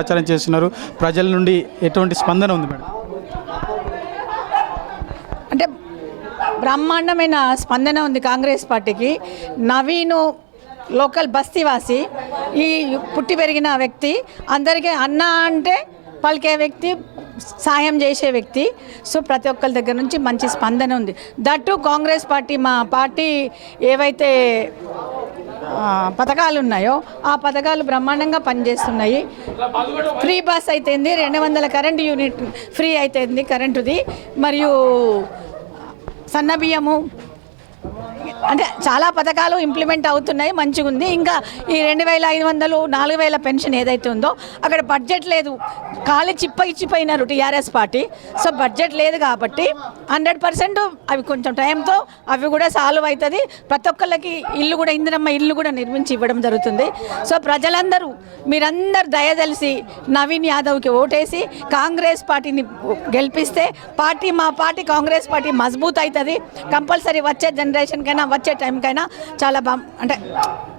ప్రచారం చేస్తున్నారు. ప్రజల నుండి ఎటువంటి స్పందన ఉంది మేడం? అంటే బ్రహ్మాండమైన స్పందన ఉంది కాంగ్రెస్ పార్టీకి. నవీను లోకల్ బస్తీవాసి ఈ పుట్టి పెరిగిన వ్యక్తి అందరికీ అన్న అంటే పలికే వ్యక్తి సాయం చేసే వ్యక్తి. సో ప్రతి ఒక్కరి దగ్గర నుంచి మంచి స్పందన ఉంది. దట్టు కాంగ్రెస్ పార్టీ మా పార్టీ ఏవైతే పథకాలు ఉన్నాయో ఆ పథకాలు బ్రహ్మాండంగా పనిచేస్తున్నాయి. ఫ్రీ బస్ అయితేంది రెండు వందల కరెంటు యూనిట్ ఫ్రీ అయితేంది కరెంటుది. మరియు సన్న బియ్యము అంటే చాలా పథకాలు ఇంప్లిమెంట్ అవుతున్నాయి మంచిగా ఉంది ఇంకా ఈ రెండు వేల ఐదు వందలు నాలుగు వేల పెన్షన్ ఏదైతే ఉందో అక్కడ బడ్జెట్ లేదు. ఖాళీ చిప్ప ఇచ్చిపోయినారు టీఆర్ఎస్ పార్టీ. సో బడ్జెట్ లేదు కాబట్టి హండ్రెడ్ పర్సెంట్ అవి కొంచెం టైంతో అవి కూడా సాల్వ్ అవుతుంది. ప్రతి ఒక్కళ్ళకి ఇల్లు కూడా ఇందిరమ్మ ఇల్లు కూడా నిర్మించి ఇవ్వడం జరుగుతుంది. సో ప్రజలందరూ మీరందరూ దయదలిసి నవీన్ యాదవ్కి ఓటేసి కాంగ్రెస్ పార్టీని గెలిపిస్తే పార్టీ మా పార్టీ కాంగ్రెస్ పార్టీ మజబూత్ అవుతుంది. కంపల్సరీ వచ్చే జనరేషన్ కన్నా వచ్చే టైంకైనా చాలా బా అంటే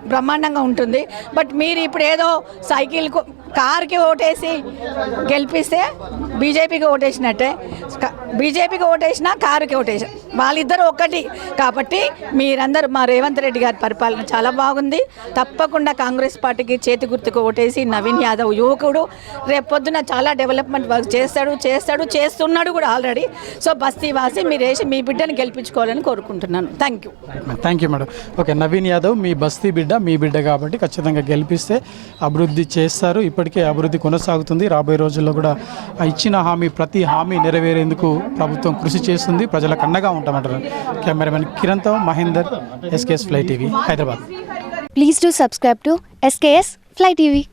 బ్రహ్మాండంగా ఉంటుంది. బట్ మీరు ఇప్పుడు ఏదో సైకిల్ కార్కి ఓటేసి గెలిపిస్తే బీజేపీకి ఓటేసినట్టే. బీజేపీకి ఓటేసినా కారుకి ఓటేసి వాళ్ళిద్దరూ ఒక్కటి. కాబట్టి మీరందరూ మా రేవంత్ రెడ్డి గారి పరిపాలన చాలా బాగుంది. తప్పకుండా కాంగ్రెస్ పార్టీకి చేతి గుర్తుకు ఓటేసి నవీన్ యాదవ్ యువకుడు. రేపు పొద్దున చాలా డెవలప్మెంట్ వర్క్ చేస్తాడు చేస్తాడు చేస్తున్నాడు కూడా ఆల్రెడీ. సో బస్తీ వాసి మీరు వేసి మీ బిడ్డని గెలిపించుకోవాలని కోరుకుంటున్నాను. Thank you thank you madam okay Naveen Yadav మీ బస్తీ బిడ్డ మీ బిడ్డ కాబట్టి ఖచ్చితంగా గెలిపిస్తే అభివృద్ధి చేస్తారు. ఇప్పటికే అభివృద్ధి కొనసాగుతుంది. రాబోయే రోజుల్లో కూడా ఇచ్చిన హామీ ప్రతి హామీ నెరవేరేందుకు ప్రభుత్వం కృషి చేస్తుంది. ప్రజలకు అండగా ఉంటామంటారు cameraman కిరణ్తో Mahender SKS fly TV Hyderabad. Please to subscribe to SKS fly TV